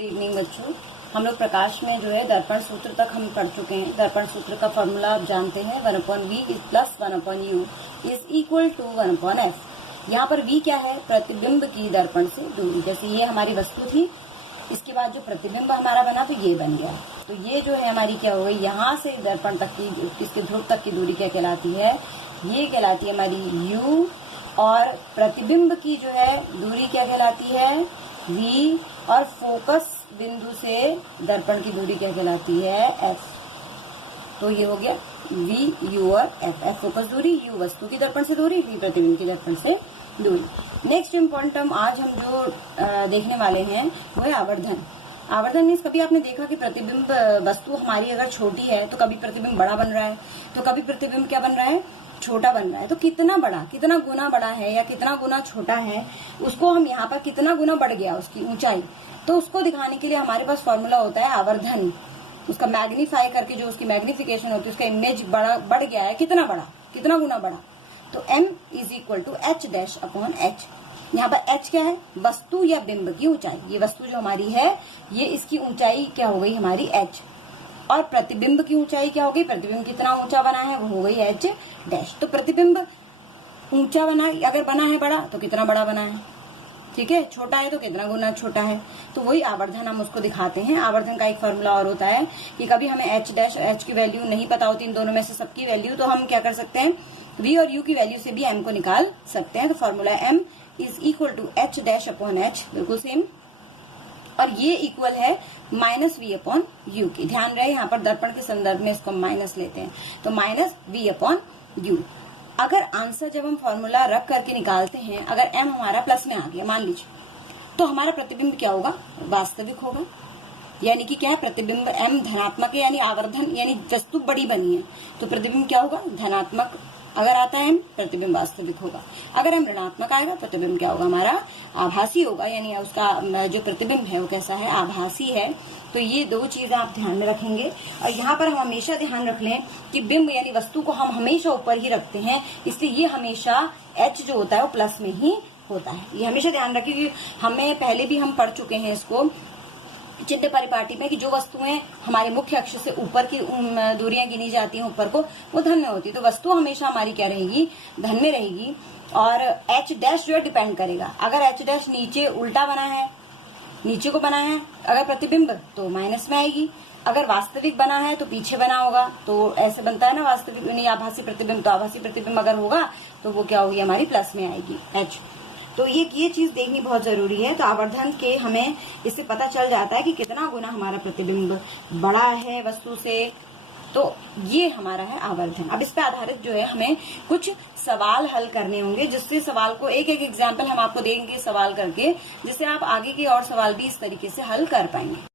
Good evening बच्चों। हम लोग प्रकाश में जो है दर्पण सूत्र तक हम पढ़ चुके हैं। दर्पण सूत्र का फॉर्मूला आप जानते हैं, 1/v plus 1/u is equal to 1/f। यहाँ पर v क्या है? प्रतिबिंब की दर्पण से दूरी। जैसे ये हमारी वस्तु थी, इसके बाद जो प्रतिबिंब हमारा बना तो ये बन गया। तो ये जो है हमारी क्या हो गई, यहाँ से दर्पण तक की, इसके ध्रुव तक की दूरी क्या कहलाती है? ये कहलाती है हमारी u। और प्रतिबिंब की जो है दूरी क्या कहलाती है? v। और फोकस बिंदु से दर्पण की दूरी क्या कहलाती है? f। तो ये हो गया v, u और f। f फोकस दूरी, u वस्तु की दर्पण से दूरी, v प्रतिबिंब की दर्पण से दूरी। नेक्स्ट इम्पोर्टेंट टर्म आज हम जो देखने वाले हैं वो है आवर्धन। आवर्धन मीन्स कभी आपने देखा कि प्रतिबिंब वस्तु हमारी अगर छोटी है तो कभी प्रतिबिंब बड़ा बन रहा है, तो कभी प्रतिबिंब क्या बन रहा है? छोटा बन रहा है। तो कितना बड़ा, कितना गुना बड़ा है या कितना गुना छोटा है, उसको हम यहाँ पर कितना गुना बढ़ गया उसकी ऊंचाई, तो उसको दिखाने के लिए हमारे पास फॉर्मूला होता है आवर्धन। उसका मैग्नीफाई करके जो उसकी मैग्निफिकेशन होती है, उसका इमेज बड़ा बढ़ गया है, कितना बड़ा, कितना गुना बड़ा। तो m is equal to h dash upon h। यहाँ पर h क्या है? वस्तु या बिंब की ऊंचाई। ये वस्तु जो हमारी है, ये इसकी ऊंचाई क्या हो गई हमारी h। और प्रतिबिंब की ऊंचाई क्या हो गई? प्रतिबिंब कितना ऊंचा बना है वो हो गई h डैश। तो प्रतिबिंब ऊंचा बना, अगर बना है बड़ा तो कितना बड़ा बना है, ठीक है। छोटा है तो कितना गुना छोटा है। तो वही आवर्धन हम उसको दिखाते हैं। आवर्धन का एक फॉर्मूला और होता है कि कभी हमें h डैश और h की वैल्यू नहीं पता होती, इन दोनों में से सबकी वैल्यू, तो हम क्या कर सकते हैं? v और u की वैल्यू से भी m को निकाल सकते हैं। तो formula m is equal to h dash upon h, बिल्कुल सेम। और ये इक्वल है माइनस v अपॉन u की। ध्यान रहे यहाँ पर दर्पण के संदर्भ में इसको माइनस लेते हैं, तो माइनस v अपॉन u। अगर आंसर जब हम फॉर्मूला रख करके निकालते हैं, अगर m हमारा प्लस में आ गया मान लीजिए, तो हमारा प्रतिबिंब क्या होगा? वास्तविक होगा। यानी कि क्या है? प्रतिबिंब m धनात्मक है, यानी आवर्धन, यानी वस्तु बड़ी बनी है तो प्रतिबिंब क्या होगा? धनात्मक। अगर आता है m, प्रतिबिंब वास्तविक होगा। अगर m ऋणात्मक आएगा, प्रतिबिंब क्या होगा? हमारा आभासी होगा, यानी उसका जो प्रतिबिंब है वो कैसा है? आभासी है। तो ये दो चीजें आप ध्यान में रखेंगे। और यहाँ पर हम हमेशा ध्यान रख लें कि बिंब यानी वस्तु को हम हमेशा ऊपर ही रखते हैं, इसलिए ये हमेशा h जो होता है वो प्लस में ही होता है। ये हमेशा ध्यान रखिए कि हमें पहले भी हम पढ़ चुके हैं इसको चिन्ह परिपाटी में, कि जो वस्तुएं हमारे मुख्य अक्ष से ऊपर की दूरियां गिनी जाती हैं ऊपर को, वो धन में होती है। तो वस्तु हमेशा हमारी क्या रहेगी? धन में रहेगी। और h डैश जो है डिपेंड करेगा। अगर h डैश नीचे उल्टा बना है, नीचे को बना है अगर प्रतिबिंब, तो माइनस में आएगी। अगर वास्तविक बना है तो पीछे बना होगा, तो ऐसे बनता है ना वास्तविक यानी आभासी प्रतिबिंब। तो आभासी प्रतिबिंब अगर होगा तो वो क्या होगी? हमारी प्लस में आएगी h। तो ये चीज देखनी बहुत जरूरी है। तो आवर्धन के हमें इससे पता चल जाता है कि कितना गुना हमारा प्रतिबिंब बड़ा है वस्तु से। तो ये हमारा है आवर्धन। अब इस पे आधारित जो है हमें कुछ सवाल हल करने होंगे, जिससे सवाल को एक एक एग्जाम्पल हम आपको देंगे सवाल करके, जिससे आप आगे के और सवाल भी इस तरीके से हल कर पाएंगे।